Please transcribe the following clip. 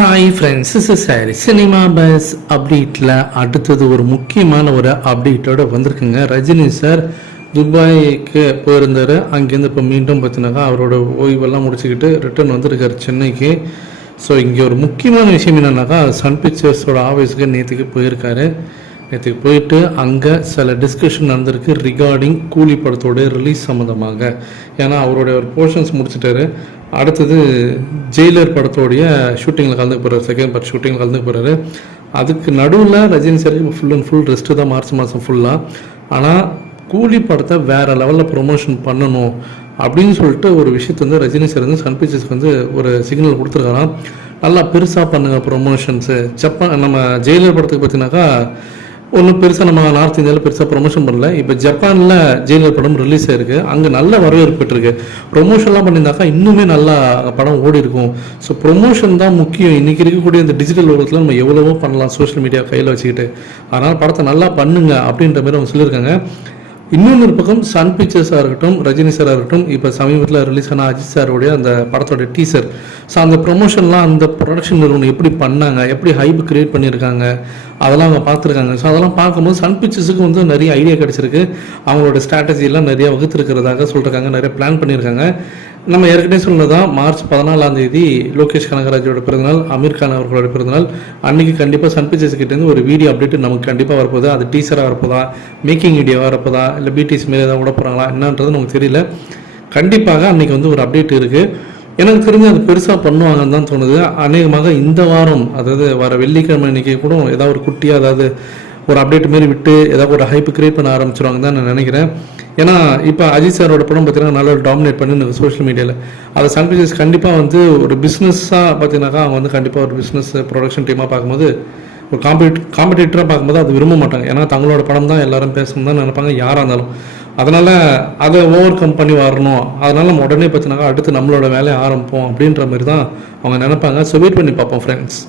Hi friends, this is sorry. Cinema bus அப்டேட்டில் அடுத்தது ஒரு முக்கியமான ஒரு அப்டேட்டோடு வந்திருக்குங்க. ரஜினி சார் துபாய்க்கு போயிருந்தார். அங்கேருந்து இப்போ மீண்டும் பார்த்தினாக்கா அவரோட ஓய்வெல்லாம் முடிச்சுக்கிட்டு ரிட்டர்ன் வந்திருக்காரு சென்னைக்கு. ஸோ இங்கே ஒரு முக்கியமான விஷயம் என்னென்னாக்கா, சன் பிக்சர்ஸோட ஆஃபீஸுக்கு நேற்றுக்கு போயிருக்காரு. நேற்றுக்கு போயிட்டு அங்கே சில டிஸ்கஷன் நடந்திருக்கு ரிகார்டிங் கூலி படத்தோடைய ரிலீஸ் சம்மந்தமாக. ஏன்னா அவருடைய ஒரு போர்ஷன்ஸ் முடிச்சுட்டாரு. அடுத்தது ஜெயிலர் படத்தோடைய ஷூட்டிங்கில் கலந்துக்க போகிறார், செகண்ட் பார்ட் ஷூட்டிங்கில் கலந்துக்க போகிறாரு. அதுக்கு நடுவில் ரஜினி சாருக்கு ஃபுல் அண்ட் ஃபுல் ரெஸ்ட்டு தான் மார்ச் மாதம் ஃபுல்லாக. ஆனால் கூலி படத்தை வேறு லெவலில் ப்ரொமோஷன் பண்ணணும் அப்படின்னு சொல்லிட்டு ஒரு விஷயத்தை வந்து ரஜினி சார் வந்து சன் பிக்சர்ஸ்க்கு வந்து ஒரு சிக்னல் கொடுத்துருக்காராம். நல்லா பெருசாக பண்ணுங்கள் ப்ரொமோஷன்ஸு. நம்ம ஜெயிலர் படத்துக்கு பார்த்தீங்கன்னாக்கா ஒன்றும் பெருசாக நம்ம நார்த் இந்தியாவில் பெருசாக ப்ரொமோஷன் பண்ணல. இப்போ ஜப்பானில் ஜெயிலர் படம் ரிலீஸ் ஆகிருக்கு. அங்கே நல்ல வரவேற்பு பெற்றிருக்கு. ப்ரொமோஷன்லாம் பண்ணியிருந்தாக்கா இன்னுமே நல்லா படம் ஓடி இருக்கும். ஸோ ப்ரொமோஷன் தான் முக்கியம். இன்றைக்கி இருக்கக்கூடிய இந்த டிஜிட்டல் உலகத்தில் நம்ம எவ்வளவோ பண்ணலாம் சோஷியல் மீடியா கையில் வச்சுக்கிட்டு. அதனால் படத்தை நல்லா பண்ணுங்க அப்படின்ற மாதிரி அவங்க சொல்லியிருக்காங்க. இன்னொன்று பக்கம் சன் பிக்சர்ஸாக இருக்கட்டும், ரஜினி சாராக இருக்கட்டும், இப்போ சமீபத்தில் ரிலீஸ் ஆன அஜித் சாரோடைய அந்த படத்தோட டீசர். ஸோ அந்த ப்ரொமோஷன்லாம் அந்த ப்ரொடக்ஷன் நிறுவனம் எப்படி பண்ணாங்க, எப்படி ஹைப் கிரியேட் பண்ணியிருக்காங்க, அதெல்லாம் அவங்க பார்த்துருக்காங்க. ஸோ அதெல்லாம் பார்க்கும்போது சன் பிக்சர்ஸுக்கு வந்து நிறைய ஐடியா கிடச்சிருக்கு. அவங்களோட ஸ்ட்ராட்டஜிலாம் நிறைய வகுத்துருக்கிறதாக சொல்லியிருக்காங்க, நிறைய பிளான் பண்ணியிருக்காங்க. நம்ம ஏற்கனவே சொன்னதான், மார்ச் 14 லோகேஷ் கனகராஜோட பிறந்தநாள், அமீர் கான் அவர்களோட பிறந்தநாள். அன்றைக்கி கண்டிப்பாக சன் பிக்சர்ஸ் கிட்டேருந்து ஒரு வீடியோ அப்டேட் நமக்கு கண்டிப்பாக வரப்போகுது. அது டீசராக வரப்போதா, மேக்கிங் வீடியோவாக வரப்போதா, இல்லை பிடிஎஸ் மேலே ஏதாவது விட போகிறாங்களா என்னன்றது நமக்கு தெரியல. கண்டிப்பாக அன்றைக்கி வந்து ஒரு அப்டேட் இருக்குது. எனக்கு தெரிஞ்சு அது பெருசாக பண்ணுவாங்கன்னு தான் தோணுது. அநேகமாக இந்த வாரம், அதாவது வர வெள்ளிக்கிழமை இன்றைக்கி கூட ஏதாவது ஒரு குட்டியாக அதாவது ஒரு அப்டேட் மாரி விட்டு ஏதாவது ஒரு ஹைப் கிரியேட் பண்ண ஆரம்பிச்சிருவாங்க தான் நான் நினைக்கிறேன். ஏன்னா இப்போ அஜித் சாரோட படம் பார்த்தீங்கன்னா நல்லா டாமினேட் பண்ணி சோஷியல் மீடியாவில். அதை சன் பிக்சர்ஸ் கண்டிப்பாக வந்து ஒரு பிஸ்னஸாக பார்த்தீங்கன்னாக்கா அவங்க வந்து கண்டிப்பாக ஒரு பிஸ்னஸ் ப்ரொடக்ஷன் டீமாக பார்க்கும்போது ஒரு காம்படிட்டராக பார்க்கும்போது அது விரும்ப மாட்டாங்க. ஏன்னா தங்களோட படம் தான் எல்லாரும் பேசணும் தான் நினைப்பாங்க யாராக இருந்தாலும். அதனால் அதை ஓவர் கம் பண்ணி வரணும். அதனால் நம்ம உடனே பார்த்தீங்கன்னாக்கா அடுத்து நம்மளோட வேலையை ஆரம்பிப்போம் அப்படின்ற மாதிரி தான் அவங்க நினைப்பாங்க. ஸோ வெயிட் பண்ணி பார்ப்போம் ஃப்ரெண்ட்ஸ்.